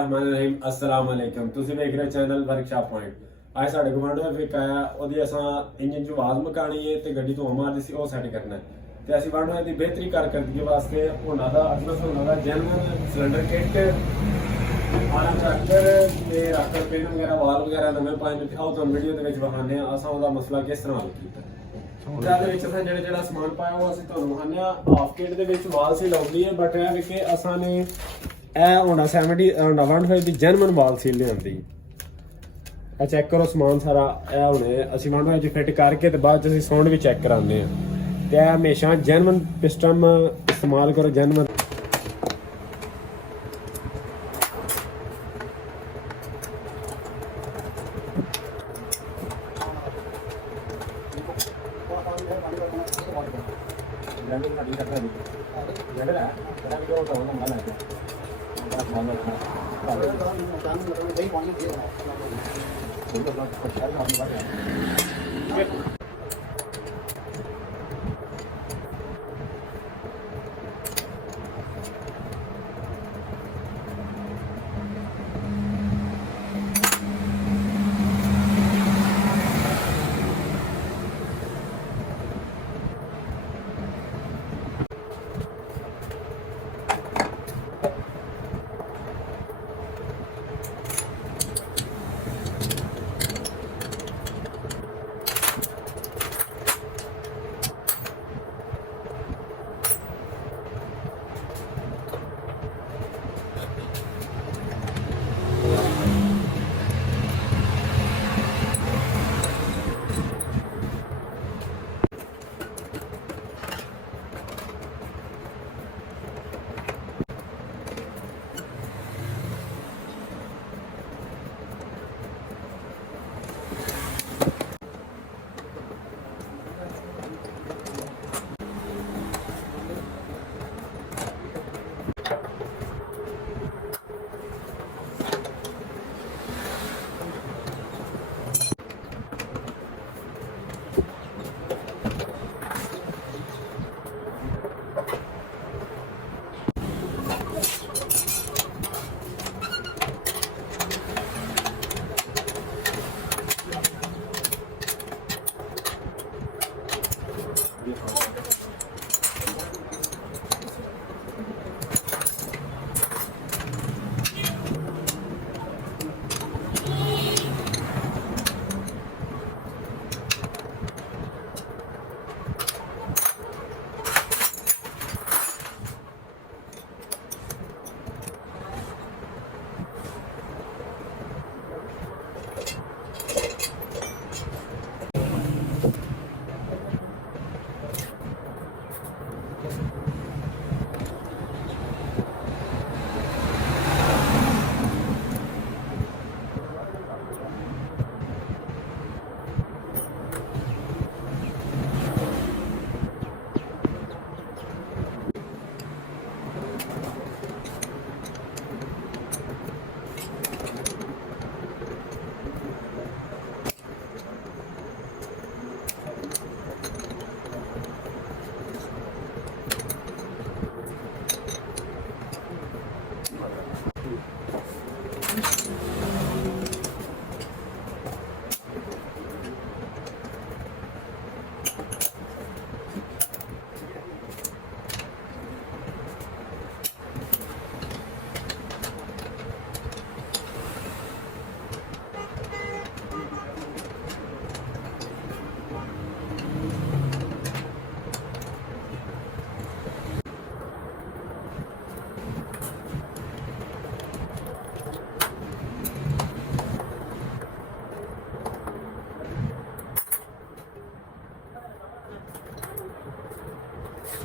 बिस्मिल्लाहिर्रहमानिर्रहीम अस्सलाम वालेकुम। तुसीं देख रहे चैनल वर्कशॉप पॉइंट। आज साडे गवांढ दा फिक आया ओदी असां इंजन च आवाज मकानी है ते गड्डी तो मारदी सी ओ सेट करना है ते ਅਸੀਂ ਵਾਂਢ ਦੀ ਬਿਹਤਰੀ कारकर्दगी वास्ते ਉਹਨਾਂ ਦਾ ਅਟਲਸ ਉਹਨਾਂ ਦਾ ਜੈਨੂਇਨ ਸਿਲੰਡਰ ਕਿੱਟ ਆਲਾ ਟਰੈਕਟਰ ਤੇ ਰਾਕਰ ਪਿਨ ਵਗੈਰਾ ਵਾਲ ਵਗੈਰਾ ਨਵੇਂ ਪਾਏ ਨੇ। ਆਓ ਤੁਹਾਨੂੰ ਵੀਡੀਓ ਦੇ ਵਿੱਚ ਵਿਖਾਉਂਦੇ ਆ ਅਸਾਂ ਉਹਦਾ ਮਸਲਾ ਕਿਸ ਤਰ੍ਹਾਂ ਹੱਲ ਕੀਤਾ। ਉਹਦੇ ਵਿੱਚ ਅਸਾਂ ਜਿਹੜਾ ਸਮਾਨ ਪਾਇਆ ਉਹ ਅਸੀਂ ਤੁਹਾਨੂੰ ਵਿਖਾਉਂਦੇ ਆ। ਹਾਫ ਕਿੱਟ ਦੇ ਵਿੱਚ ਵਾਲ ਸੀ ਲਾਉਂਦੀ ਹੈ ਬਟ ਇਹ ਕਿ ਅਸਾਂ ਨੇ ਇਹ ਹੋਣਾ 70 ਹੋਣਾ 15 ਦੀ ਜੈਨੂਇਨ ਵਾਲ ਸੀ ਲਿਆਂਦੀ। ਆ ਚੈੱਕ ਕਰੋ ਸਮਾਨ ਸਾਰਾ ਇਹ ਹੁਣੇ ਅਸੀਂ ਵਾਂਢ ਵਿੱਚ ਫਿੱਟ ਕਰਕੇ ਤੇ ਬਾਅਦ ਚ ਅਸੀਂ ਸਾਊਂਡ ਵੀ ਚੈੱਕ ਕਰਾਉਂਦੇ ਆ ਤੇ ਇਹ ਹਮੇਸ਼ਾ ਜੈਨੂਇਨ ਪਿਸਟਨ ਇਸਤੇਮਾਲ ਕਰੋ। ਜੈਨੂਇਨ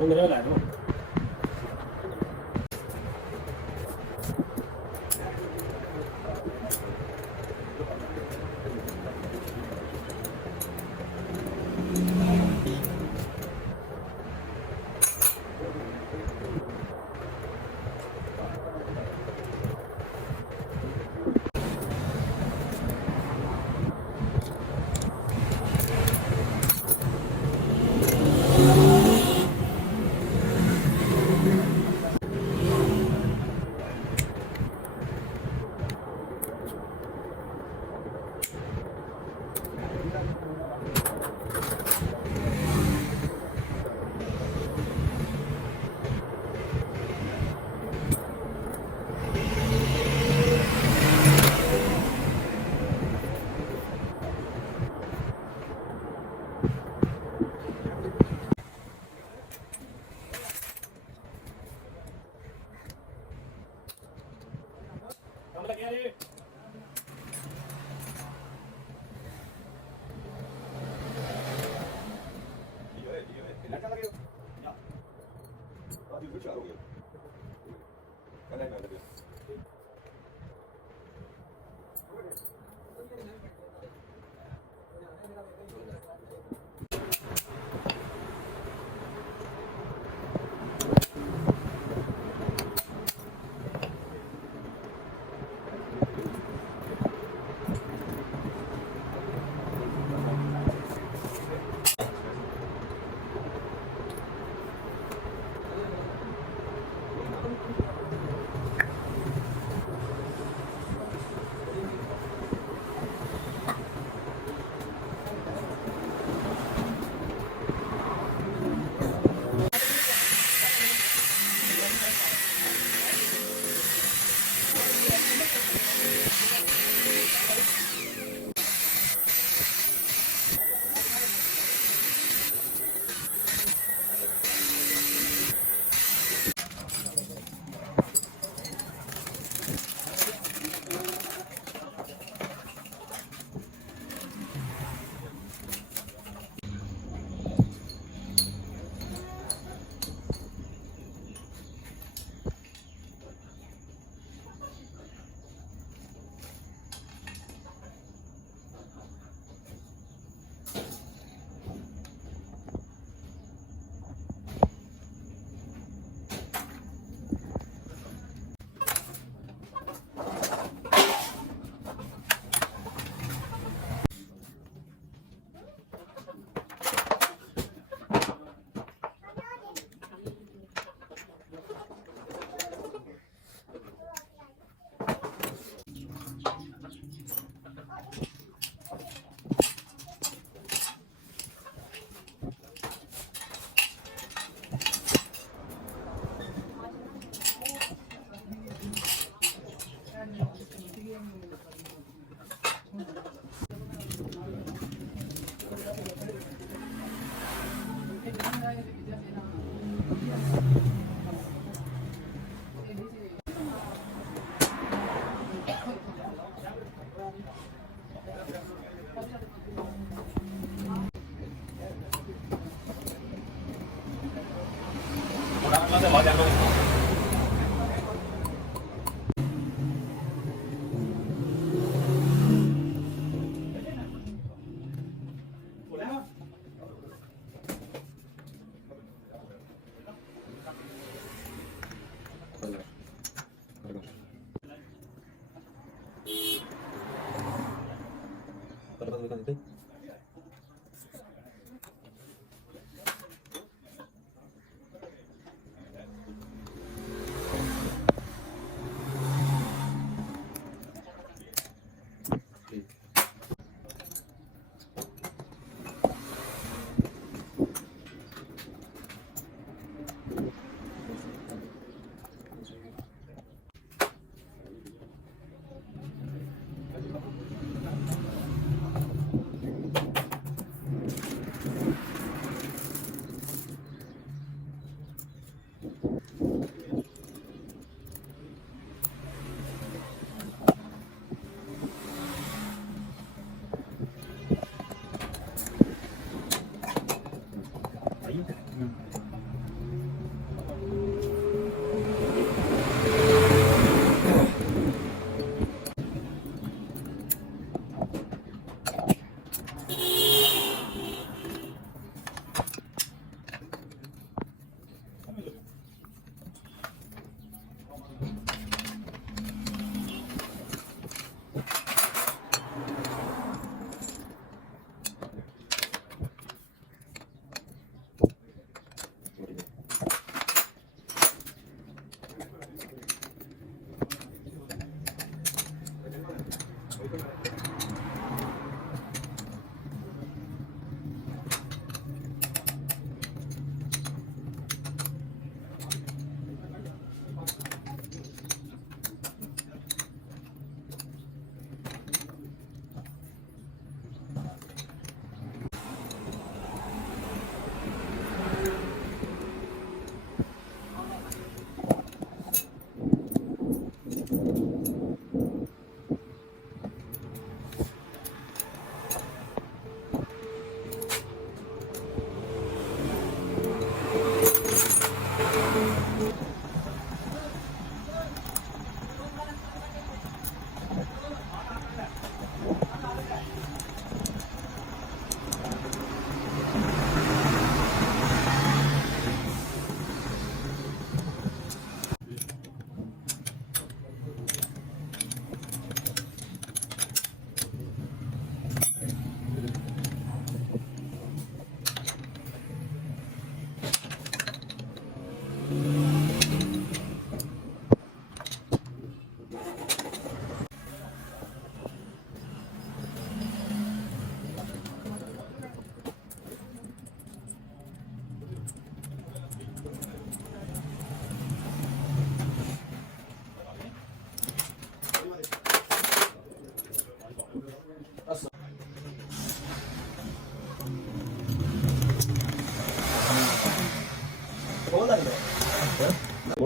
오늘 라이브 ਕੰਮ ਲੱਗਿਆ ਜੀ लड़का लगे या अभी कुछ हो गया कने कर दे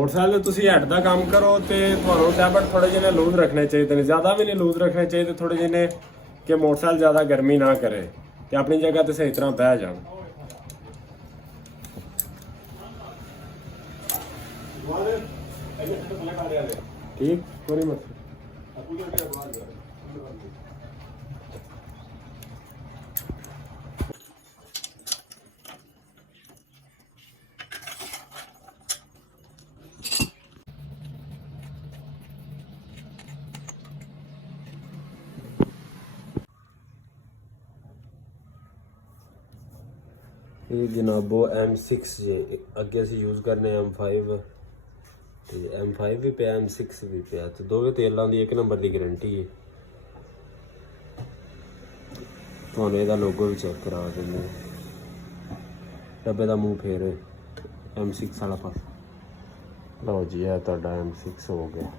ਮੋਟਰਸਾਈਕਲ ਤੇ ਤੁਸੀਂ ਹੈਡ ਦਾ ਕੰਮ ਕਰੋ ਤੇ ਤੁਹਾਨੂੰ ਟੈਬਲੇਟ ਥੋੜੇ ਜਿਹੇ ਲੂਜ਼ ਰੱਖਣੇ ਚਾਹੀਦੇ ਨੇ, ਜ਼ਿਆਦਾ ਵੀ ਨਹੀਂ ਲੂਜ਼ ਰੱਖਣੇ ਚਾਹੀਦੇ, ਥੋੜੇ ਜਿਹੇ ਨੇ ਕਿ ਮੋਟਰਸਾਈਕਲ ਜ਼ਿਆਦਾ ਗਰਮੀ ਨਾ ਕਰੇ ਤੇ ਆਪਣੀ ਜਗ੍ਹਾ ਤੇ ਸਹੀ ਤਰ੍ਹਾਂ ਬਹਿ ਜਾਣ। ਠੀਕ ਕੋਈ ਮਸਲਾ ਇਹ ਜਨਾਬੋ M6 ਜੇ ਅੱਗੇ ਅਸੀਂ ਯੂਜ਼ ਕਰਨੇ M5 ਤੇ M5 ਵੀ ਪਿਆ M6 ਵੀ ਪਿਆ ਤੇ ਦੋਵੇਂ ਤੇਲਾਂ ਦੀ ਇੱਕ ਨੰਬਰ ਦੀ ਗਾਰੰਟੀ ਹੈ। ਤੁਹਾਨੂੰ ਇਹਦਾ ਲੋਗੋ ਵੀ ਚੈੱਕ ਕਰਾ ਦਿੰਦੇ ਹਾਂ, ਡੱਬੇ ਦਾ ਮੂੰਹ ਫੇਰ M6 ਵਾਲਾ ਪਾਸ। ਲਓ ਜੀ ਇਹ ਤੁਹਾਡਾ M6 ਹੋ ਗਿਆ।